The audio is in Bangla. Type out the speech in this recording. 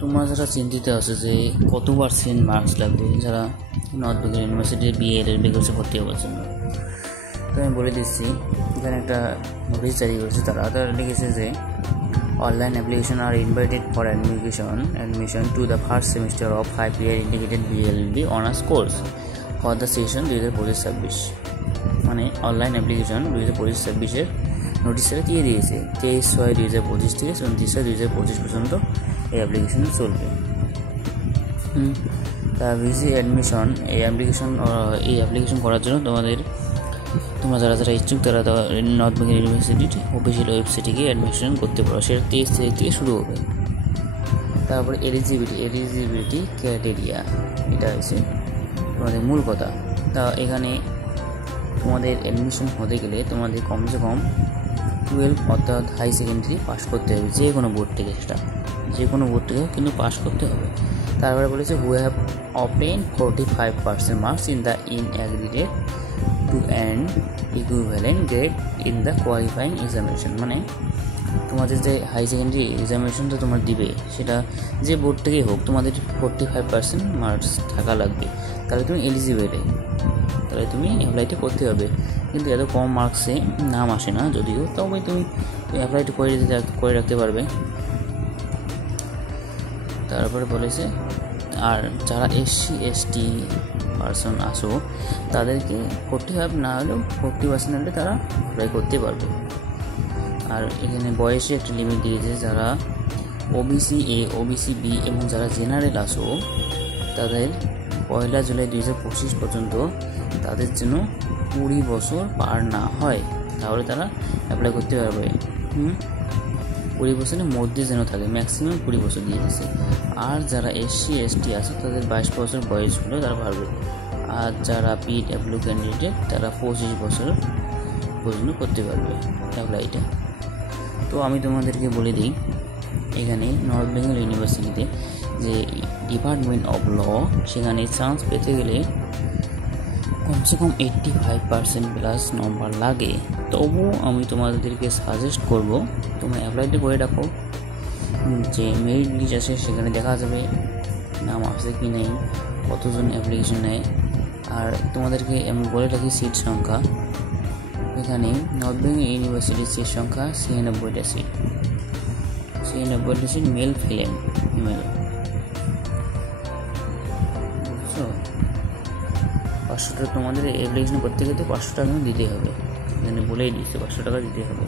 তোমরা যারা চিন্তিত আছো যে কত পার্সেন্ট মার্কস লাগবে যারা নর্থ বেঙ্গল ইউনিভার্সিটির BA-LLB কোর্সে ভর্তি হওয়ার জন্য, তো আমি বলে দিচ্ছি। এখানে একটা নোটিশ জারি করেছে তারা লিখেছে যে অনলাইন অ্যাপ্লিকেশন আর invited for admission to the first semester of 5-year integrated BA-LLB honours course for the session 2025-26। মানে অনলাইন অ্যাপ্লিকেশন 2025-26-এর নোটিশটা দিয়ে দিয়েছে। 23/6/2025 থেকে 29/6/2025 পর্যন্ত এই অ্যাপ্লিকেশন চলবে। তা ভিসি অ্যাডমিশন এই অ্যাপ্লিকেশন করার জন্য তোমরা যারা ইচ্ছুক তারা নর্থ বেঙ্গল ইউনিভার্সিটির অফিসিয়াল ওয়েবসাইটে গিয়ে অ্যাডমিশন করতে পারো। সেটা 23 তারিখ থেকে শুরু হবে। তারপরে এলিজিবিলিটি ক্রাইটেরিয়া, এটা হচ্ছে তোমাদের মূল কথা। তা এখানে তোমাদের অ্যাডমিশন হতে গেলে তোমাদের কমসে কম 12 অর্থাৎ হাই সেকেন্ডারি পাস করতে হবে, যে কোনো বোর্ড থেকে কিন্তু পাস করতে হবে। তারপরে বলেছে who have obtained 45% marks in aggregate to an equivalent grade in the qualifying examination। মানে তোমাদের যে হাই সেকেন্ডারি এক্সামিনেশনটা তোমার দিবে সেটা যে বোর্ড থেকেই হোক, তোমাদের 45% মার্কস থাকা লাগবে, তাহলে তুমি এলিজিবল, তাহলে তুমি অ্যাপ্লাইটা করতে হবে। কিন্তু এত কম মার্কসে নাম আসে না যদিও, তবে তুমি অ্যাপ্লাইটা করে রাখতে পারবে। তারপরে বলেছে আর যারা SC/ST পার্সন আসো তাদেরকে 45 না হলেও 40% হলে তারা অ্যাপ্লাই করতে পারবে। আর এখানে বয়সে একটা লিমিট দিয়েছে, যারা OBC-A, OBC-B এবং যারা জেনারেল আসো তাদের 1 জুলাই 2025 পর্যন্ত তাদের জন্য 20 বছর পার না হয়, তাহলে তারা অ্যাপ্লাই করতে পারবে। 20 বছরের মধ্যে যেন থাকে, ম্যাক্সিমাম 20 বছর দিয়ে দিয়েছে। আর যারা SC/ST আছে তাদের 22 বছর বয়স হলেও তারা পারবে। আর যারা PW ক্যান্ডিডেট তারা 25 বছর পর্যন্ত করতে পারবে অ্যাপ্লাইটা। তো আমি তোমাদেরকে বলে দিই, এখানে নর্থ বেঙ্গল ইউনিভার্সিটিতে যে ডিপার্টমেন্ট অফ ল, সেখানে চান্স পেতে গেলে কমসে কম 85% প্লাস নম্বর লাগে। তবুও আমি তোমাদেরকে সাজেস্ট করব তোমরা অ্যাপ্লাইটা করে রাখো। যে মেরিট লিস্ট আছে সেখানে দেখা যাবে নাম আছে কি নেই, কতজন অ্যাপ্লিকেশন নেয়। আর তোমাদেরকে আমি বলে রাখি সিট সংখ্যা, এখানে নর্থ বেঙ্গল ইউনিভার্সিটির সিট সংখ্যা 96টা সিট, 96টা সিট মেল ফিমেল। বুঝছো, 500 টাকা তোমাদের অ্যাপ্লিকেশন করতে গেলে 500 টাকা দিতে হবে, এখানে বলেই দিচ্ছে 500 টাকা দিতে হবে।